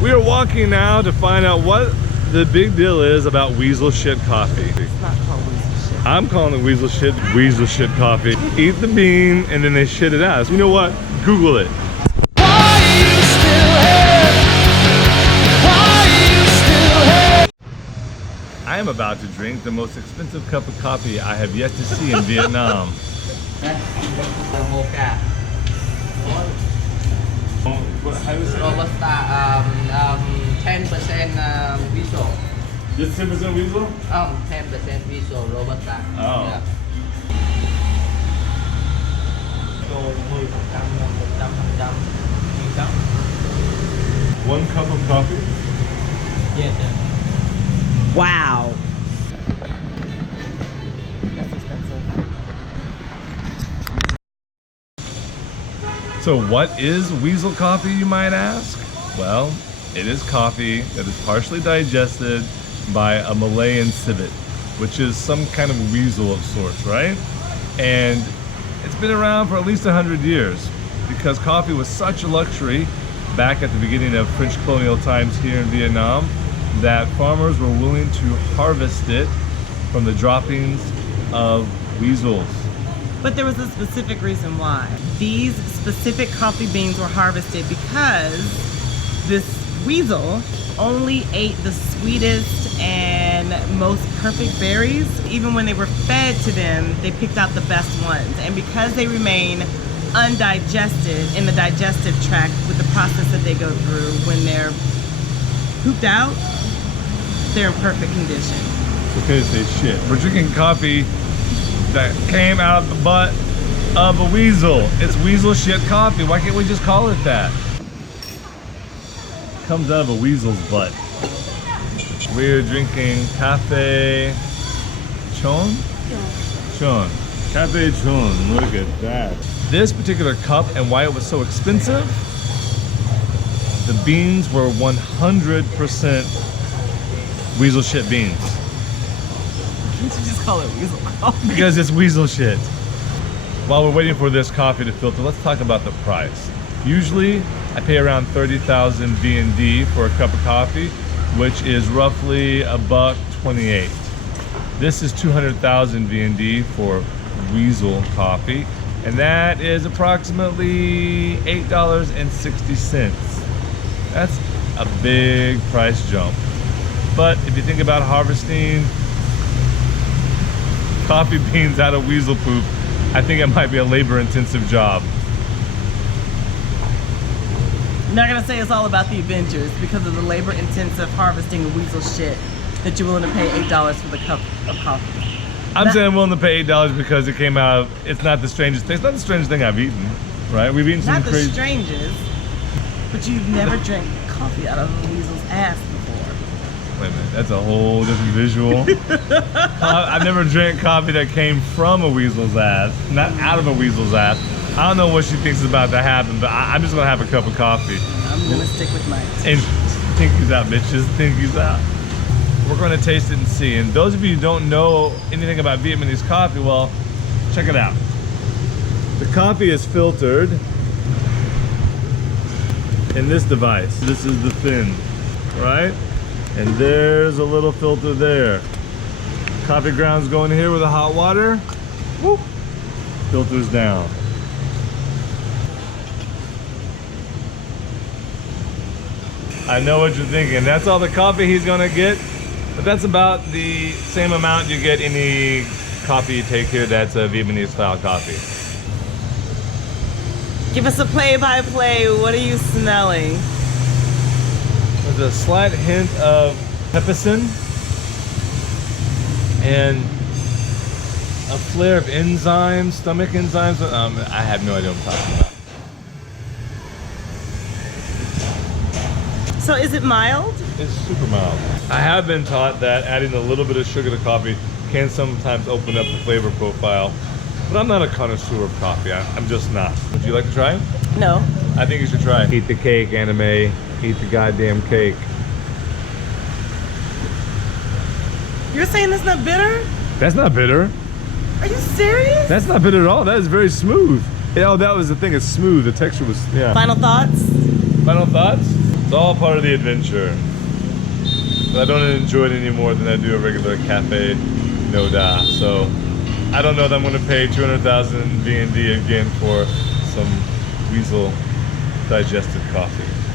We are walking now to find out what the big deal is about Weasel shit coffee. It's not called Weasel shit. I'm calling it Weasel shit coffee. Eat the bean and then they shit it out. So you know what? Google it. I am about to drink the most expensive cup of coffee I have yet to see in Vietnam. Robusta, 10% Weasel. Just 10% Weasel? 10% Weasel Robusta. Oh. Yeah. 1 cup of coffee? Yes. Wow. That's expensive. So what is Weasel coffee, you might ask? Well, it is coffee that is partially digested by a Malayan civet, which is some kind of weasel of sorts, right? And it's been around for at least 100 years because coffee was such a luxury back at the beginning of French colonial times here in Vietnam that farmers were willing to harvest it from the droppings of weasels. But there was a specific reason why. These specific coffee beans were harvested because this weasel only ate the sweetest and most perfect berries. Even when they were fed to them, they picked out the best ones. And because they remain undigested in the digestive tract with the process that they go through, when they're pooped out, they're in perfect condition. It's okay to say shit. We're drinking coffee that came out of the butt of a weasel. It's Weasel shit coffee. Why can't we just call it that? It comes out of a weasel's butt. We're drinking caffè CHqədN? CHqədN. Caffè CHqədN. Look at that. This particular cup and why it was so expensive, the beans were 100% weasel shit beans. Can't you just call it weasel coffee? Because it's weasel shit. While we're waiting for this coffee to filter, let's talk about the price. Usually, I pay around 30,000 VND for a cup of coffee, which is roughly $1.28. This is 200,000 VND for Weasel coffee, and that is approximately $8.60. That's a big price jump. But if you think about harvesting coffee beans out of weasel poop, I think it might be a labor-intensive job. I'm not gonna say it's all about the Avengers because of the labor-intensive harvesting of weasel shit that you're willing to pay $8 for the cup of coffee. I'm saying I'm willing to pay $8 because it came out of, it's not the strangest thing. It's not the strangest thing I've eaten, right? We've eaten some Not the crazy... strangest, but you've never drank coffee out of a weasel's ass before. Wait a minute, that's a whole different visual. I've never drank coffee that came from a weasel's ass, not out of a weasel's ass. I don't know what she thinks is about to happen, but I'm just gonna have a cup of coffee. I'm gonna stick with mine. And Tinky's out, bitches. Tinky's out. We're gonna taste it and see. And those of you who don't know anything about Vietnamese coffee, well, check it out. The coffee is filtered in this device. This is the fin, right? And there's a little filter there. Coffee grounds go in here with the hot water. Whoop. Filters down. I know what you're thinking. That's all the coffee he's gonna get, but that's about the same amount you get any coffee you take here that's a Vietnamese style coffee. Give us a play-by-play. What are you smelling? There's a slight hint of pepsin and a flare of enzymes, stomach enzymes. I have no idea what I'm talking about. So is it mild? It's super mild. I have been taught that adding a little bit of sugar to coffee can sometimes open up the flavor profile, but I'm not a connoisseur of coffee. I'm just not. Would you like to try it? No. I think you should try it. Eat the cake, anime. Eat the goddamn cake. You're saying that's not bitter? That's not bitter. Are you serious? That's not bitter at all. That is very smooth. Oh, that was the thing. It's smooth. The texture was, yeah. Final thoughts? Final thoughts? It's all part of the adventure. But I don't enjoy it any more than I do a regular cafe no da. So I don't know that I'm going to pay 200,000 VND again for some Weasel digested coffee.